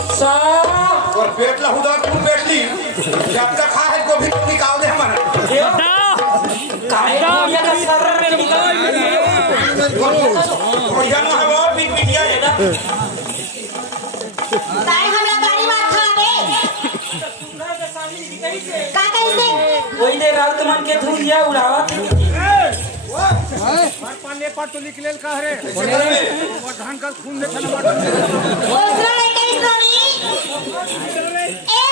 और पेट लहुदा तू पेट ली जब तक खा है को भी निकाल दे हमारा काय ये का सर में निकल बढ़िया ना है वो पीट पिटिया है ना ताई हमरा गाड़ी मार खावे का कैसे वही दे राउत मन के धुइया उड़ावा पाने पर तो निकलेल का रे और धान का खून देखना ओसरा नहीं कहीं सोनी ए